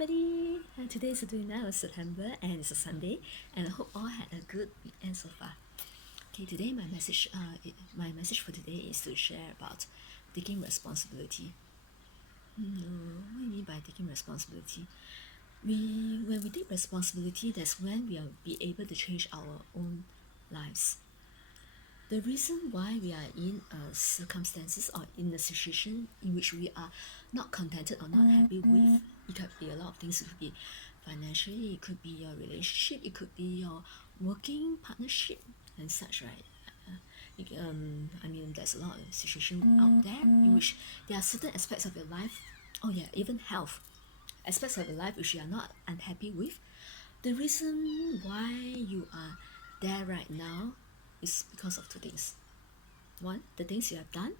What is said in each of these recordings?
everybody. Today is the 29th of September and it's a Sunday, and I hope all had a good weekend so far. Okay, today my message for today is to share about taking responsibility. What do you mean by taking responsibility? When we take responsibility, that's when we will be able to change our own lives. The reason why we are in circumstances or in a situation in which we are not contented or not happy with, it could be a lot of things. It could be financially, it could be your relationship, it could be your working partnership and such, right? There's a lot of situations out there in which there are certain aspects of your life, oh yeah, even health, aspects of your life which you are not unhappy with. The reason why you are there right now is because of two things. One, the things you have done,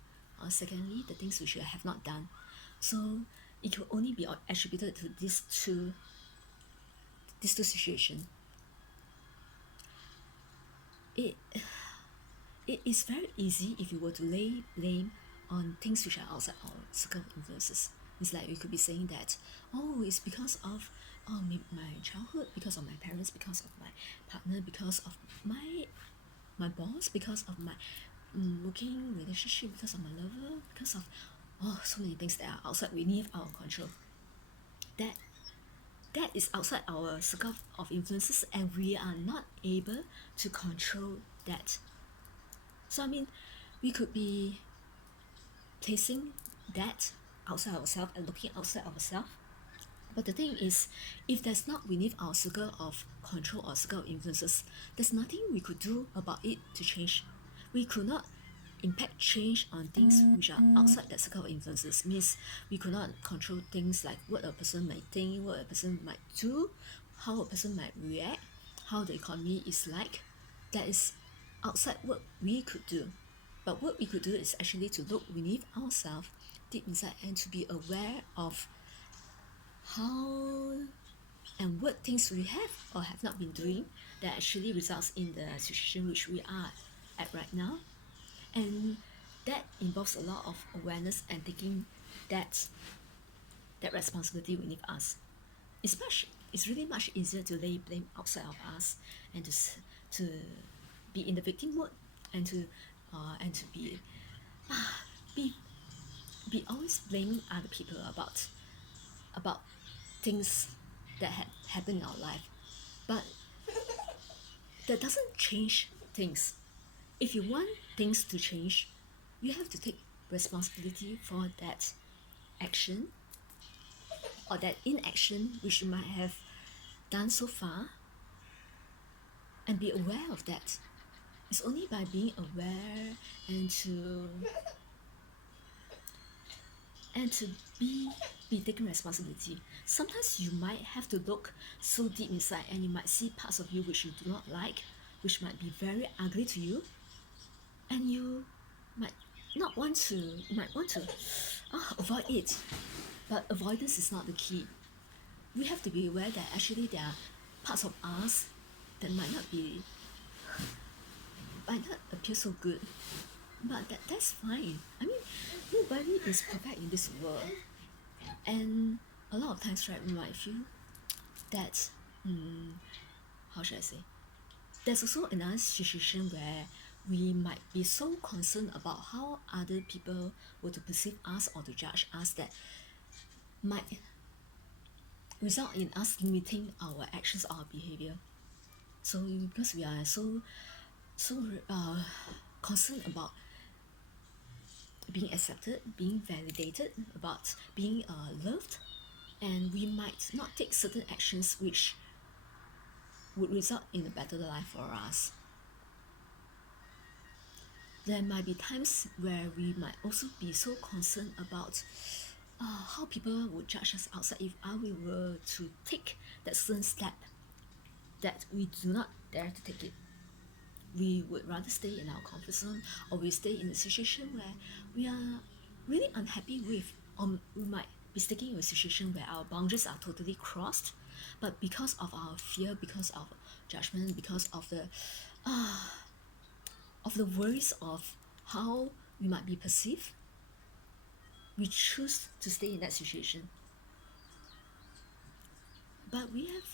or secondly, the things which you have not done. So it will only be attributed to these two situations. It is very easy if you were to lay blame on things which are outside our circle of influences. It's like we could be saying that, oh, it's because of my childhood, because of my parents, because of my partner, because of my boss, because of my working relationship, because of my lover, because of so many things that are outside beneath our control. That is outside our circle of influences, and we are not able to control that. So we could be placing that outside ourselves and looking outside ourselves. But the thing is, if that's not beneath our circle of control or circle of influences, there's nothing we could do about it to change. We could not impact change on things which are outside that circle of influences. Means we could not control things like what a person might think, what a person might do, how a person might react, how the economy is like. That is outside what we could do. But what we could do is actually to look beneath ourselves, deep inside, and to be aware of how and what things we have or have not been doing that actually results in the situation which we are at right now. And that involves a lot of awareness and taking that responsibility beneath us. It's really much easier to lay blame outside of us and to be in the victim mode and to be always blaming other people about things that had happened in our life. But that doesn't change things. If you want things to change, you have to take responsibility for that action or that inaction which you might have done so far, and be aware of that. It's only by being aware and to be taking responsibility. Sometimes you might have to look so deep inside and you might see parts of you which you do not like, which might be very ugly to you, and you might want to avoid it. But avoidance is not the key. We have to be aware that actually there are parts of us that might not appear so good, but that's fine. Nobody is perfect in this world, and a lot of times, right, we might feel that how should I say, there's also another situation where we might be so concerned about how other people were to perceive us or to judge us that might result in us limiting our actions or our behavior. So because we are so concerned about being accepted, being validated, about being loved, and we might not take certain actions which would result in a better life for us. There might be times where we might also be so concerned about how people would judge us outside if we were to take that certain step that we do not dare to take it. We would rather stay in our comfort zone, or we stay in a situation where we are really unhappy with, or we might be sticking in a situation where our boundaries are totally crossed, but because of our fear, because of judgment, because of the worries of how we might be perceived, we choose to stay in that situation. But we have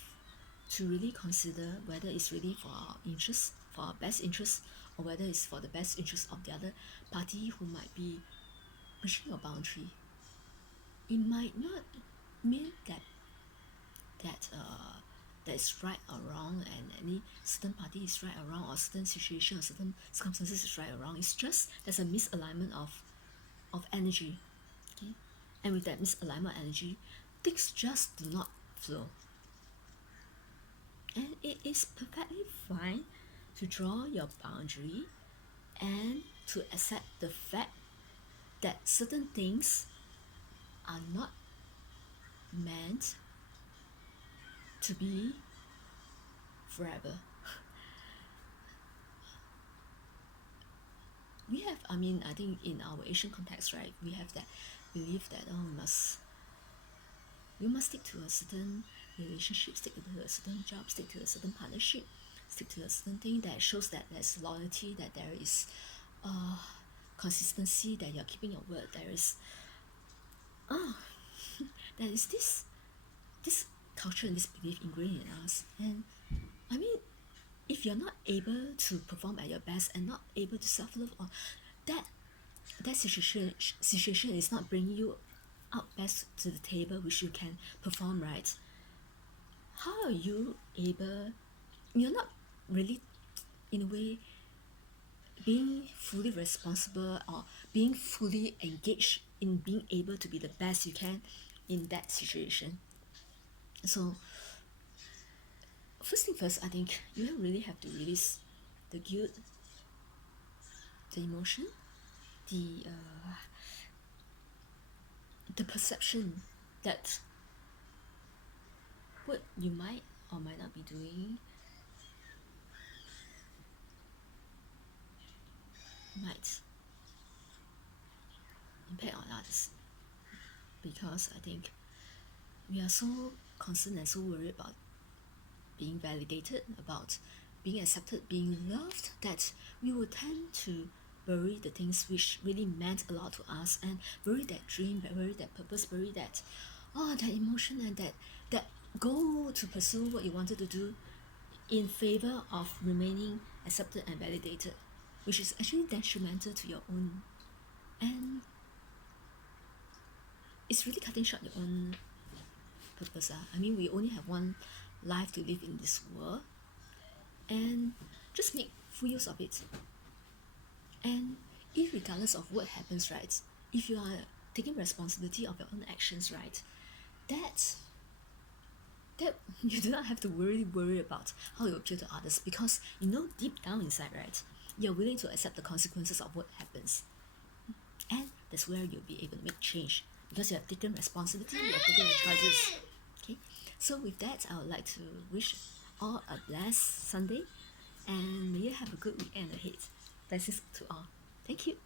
to really consider whether it's really for our interest, for our best interest, or whether it's for the best interest of the other party who might be pushing a boundary. It might not mean that is right or wrong, and any certain party is right or wrong, or certain situation or certain circumstances is right or wrong. It's just there's a misalignment of energy. Okay? And with that misalignment energy, things just do not flow. And it is perfectly fine to draw your boundary and to accept the fact that certain things are not meant to be forever. We have, I think in our Asian context, right, we have that belief that we must stick to a certain relationship, stick to a certain job, stick to a certain partnership, stick to a certain thing that shows that there's loyalty, that there is consistency, that you're keeping your word. There is this culture and this belief ingrained in us. And I mean, if you're not able to perform at your best and not able to self-love, or that situation is not bringing you out best to the table which you can perform, right? How are you able? You're not really, in a way, being fully responsible or being fully engaged in being able to be the best you can in that situation. So first thing first, I think you really have to release the guilt, the emotion, the perception that what you might or might not be doing might impact on others. Because I think we are so concerned and so worried about being validated, about being accepted, being loved, that we will tend to bury the things which really meant a lot to us, and bury that dream, bury that purpose, bury that that emotion, and that goal to pursue what you wanted to do in favor of remaining accepted and validated, which is actually detrimental to your own, and it's really cutting short your own purpose. I mean, we only have one life to live in this world, and just make full use of it. And regardless of what happens, right, if you are taking responsibility of your own actions, right, that you do not have to worry about how you appear to others, because you know deep down inside, right, you're willing to accept the consequences of what happens. And that's where you'll be able to make change, because you have taken responsibility, you have taken your choices. Okay, so with that, I would like to wish all a blessed Sunday, and may you have a good weekend ahead. Blessings to all. Thank you.